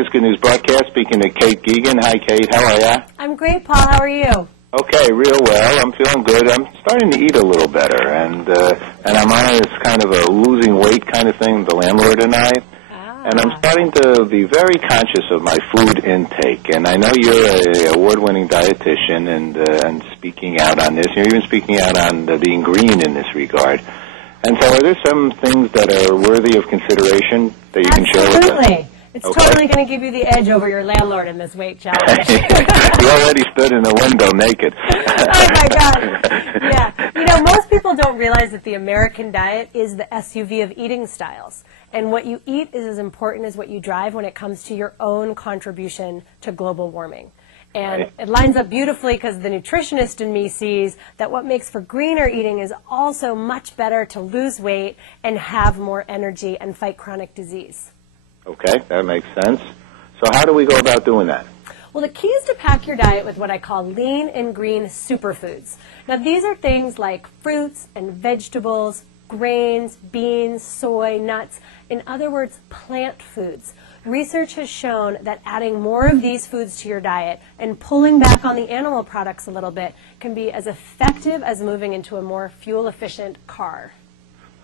America's Good News broadcast, speaking to Kate Geagan. Hi, Kate. How are you? I'm great, Paul. How are you? Okay, real well. I'm feeling good. I'm starting to eat a little better, and I'm on this kind of a losing weight kind of thing, the landlord and I. And I'm starting to be very conscious of my food intake. And I know you're an award-winning dietitian and speaking out on this. You're even speaking out on being green in this regard. And so are there some things that are worthy of consideration that you can share with us? Absolutely. It's totally going to give you the edge over your landlord in this weight challenge. He already stood in the window naked. Oh, my God. Yeah. You know, most people don't realize that the American diet is the SUV of eating styles. And what you eat is as important as what you drive when it comes to your own contribution to global warming. And it lines up beautifully because the nutritionist in me sees that what makes for greener eating is also much better to lose weight and have more energy and fight chronic disease. Okay, that makes sense. So how do we go about doing that? Well, the key is to pack your diet with what I call lean and green superfoods. Now, these are things like fruits and vegetables, grains, beans, soy, nuts, in other words, plant foods. Research has shown that adding more of these foods to your diet and pulling back on the animal products a little bit can be as effective as moving into a more fuel-efficient car.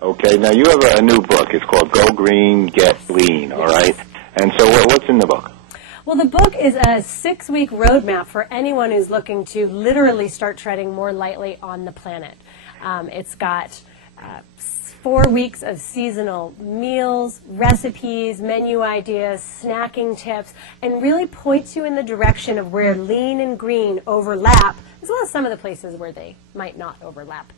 Okay, now you have a new book. It's called Go Green, Get Lean, all right? And so what's in the book? Well, the book is a 6-week roadmap for anyone who's looking to literally start treading more lightly on the planet. It's got 4 weeks of seasonal meals, recipes, menu ideas, snacking tips, and really points you in the direction of where lean and green overlap, as well as some of the places where they might not overlap.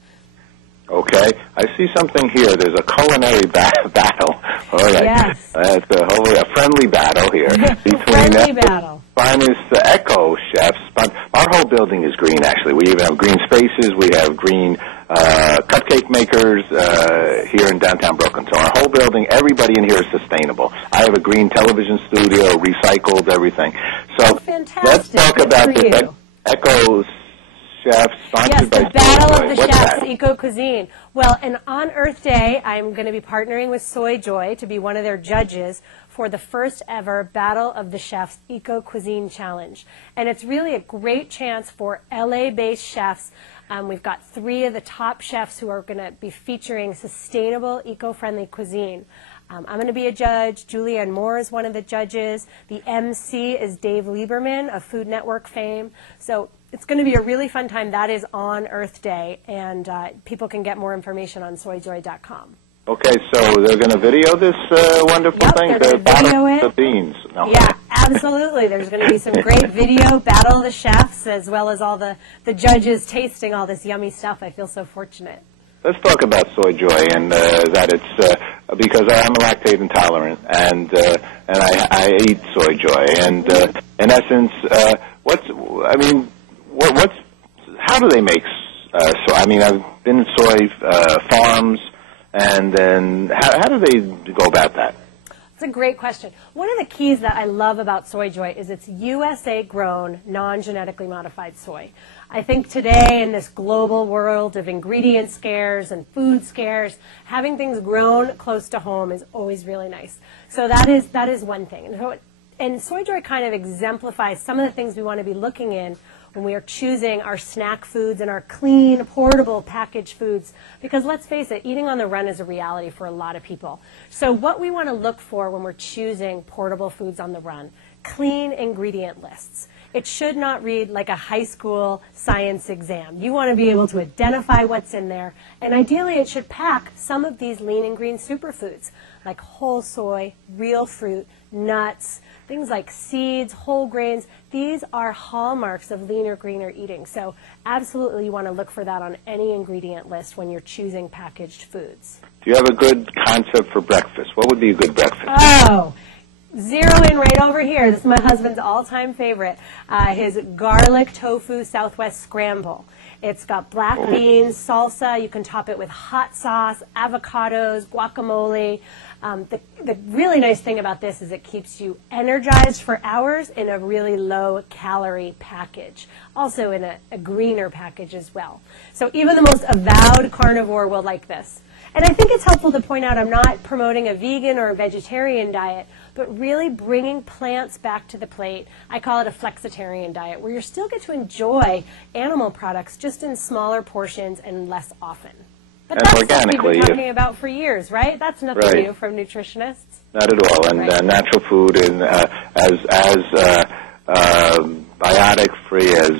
Okay, I see something here. There's a culinary battle. All right. Yes. It's a friendly battle here between finest eco chefs. But our whole building is green, actually. We even have green spaces. We have green cupcake makers here in downtown Brooklyn. So our whole building, everybody in here is sustainable. I have a green television studio, recycled, everything. So let's talk about this eco chef sponsored by the Battle of the Chefs, Eco Cuisine. Well, and on Earth Day, I'm going to be partnering with Soy Joy to be one of their judges for the first ever Battle of the Chefs Eco Cuisine Challenge. And it's really a great chance for LA-based chefs. We've got 3 of the top chefs who are going to be featuring sustainable, eco-friendly cuisine. I'm going to be a judge. Julianne Moore is one of the judges. The MC is Dave Lieberman of Food Network fame. So it's going to be a really fun time. That is on Earth Day, and people can get more information on soyjoy.com. Okay, so they're going to video this wonderful thing, the Battle of the Beans. No. Yeah, absolutely. There's going to be some great video, Battle of the Chefs, as well as all the judges tasting all this yummy stuff. I feel so fortunate. Let's talk about Soy Joy and that it's because I'm lactate intolerant and I eat Soy Joy and in essence, how do they make soy? I mean, I've been in soy farms, and then how do they go about that? That's a great question. One of the keys that I love about Soy Joy is it's USA-grown, non-genetically modified soy. I think today in this global world of ingredient scares and food scares, having things grown close to home is always really nice. So that is one thing. And Soy Joy kind of exemplifies some of the things we want to be looking in when we are choosing our snack foods and our clean, portable packaged foods. Because let's face it, eating on the run is a reality for a lot of people. So what we want to look for when we're choosing portable foods on the run, clean ingredient lists. It should not read like a high school science exam. You want to be able to identify what's in there. And ideally, it should pack some of these lean and green superfoods, like whole soy, real fruit, nuts, things like seeds, whole grains. These are hallmarks of leaner, greener eating. So absolutely you want to look for that on any ingredient list when you're choosing packaged foods. Do you have a good concept for breakfast? What would be a good breakfast? Oh, zero in right over here. This is my husband's all-time favorite, his garlic tofu Southwest Scramble. It's got black beans, salsa. You can top it with hot sauce, avocados, guacamole. The really nice thing about this is it keeps you energized for hours in a really low-calorie package, also in a greener package as well. So even the most avowed carnivore will like this. And I think it's helpful to point out I'm not promoting a vegan or a vegetarian diet, but really bringing plants back to the plate. I call it a flexitarian diet, where you still get to enjoy animal products just in smaller portions and less often. But that's what we've been talking about for years, right? That's nothing new from nutritionists. Not at all. And natural food and biotic-free as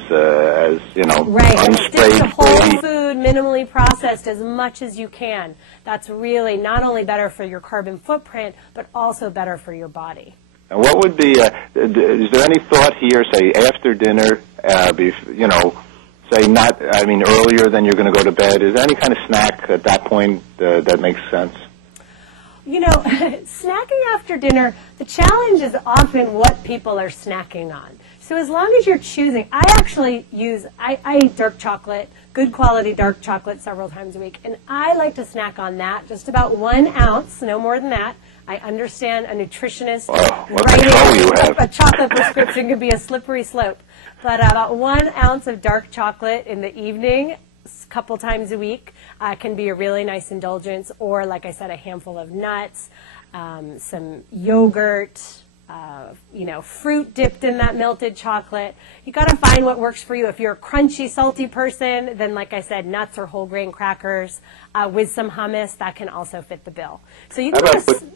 you know, unspray-free. Stick to whole food, minimally processed as much as you can. That's really not only better for your carbon footprint, but also better for your body. And what would be, is there any thought here, say, after dinner, you know, say earlier than you're going to go to bed? Is there any kind of snack at that point that makes sense? You know, snacking after dinner, the challenge is often what people are snacking on. So as long as you're choosing, I eat dark chocolate, good quality dark chocolate several times a week, and I like to snack on that, just about 1 ounce, no more than that. I understand a nutritionist writing a chocolate prescription could be a slippery slope, but about 1 ounce of dark chocolate in the evening, a couple times a week, can be a really nice indulgence, or like I said, a handful of nuts, some yogurt, you know, fruit dipped in that melted chocolate. You got to find what works for you. If you're a crunchy, salty person, then like I said, nuts or whole grain crackers with some hummus, that can also fit the bill. So you can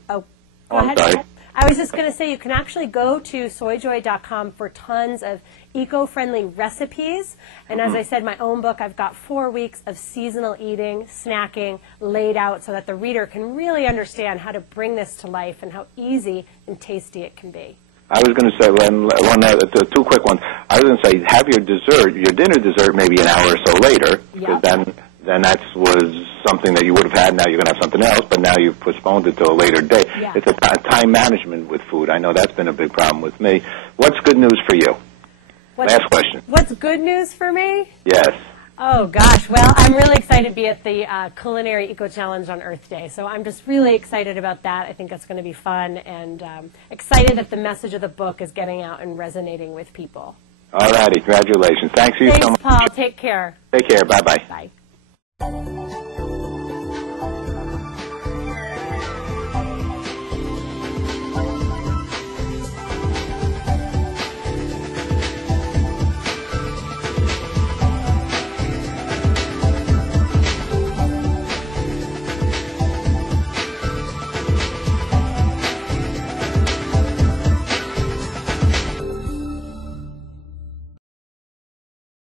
go ahead. I was just going to say you can actually go to soyjoy.com for tons of eco-friendly recipes. And as I said, my own book, I've got 4 weeks of seasonal eating, snacking laid out so that the reader can really understand how to bring this to life and how easy and tasty it can be. I was going to say, two quick ones. I was going to say, have your dinner dessert maybe an hour or so later, because then that was something that you would have had. Now you're going to have something else, but now you've postponed it to a later day. Yeah. It's a time management with food. I know that's been a big problem with me. What's good news for you? Last question. What's good news for me? Yes. Oh, gosh. Well, I'm really excited to be at the Culinary Eco Challenge on Earth Day. So I'm just really excited about that. I think that's going to be fun, and excited that the message of the book is getting out and resonating with people. All righty. Congratulations. Thanks so much. Thanks, Paul. Take care. Take care. Bye-bye. Bye.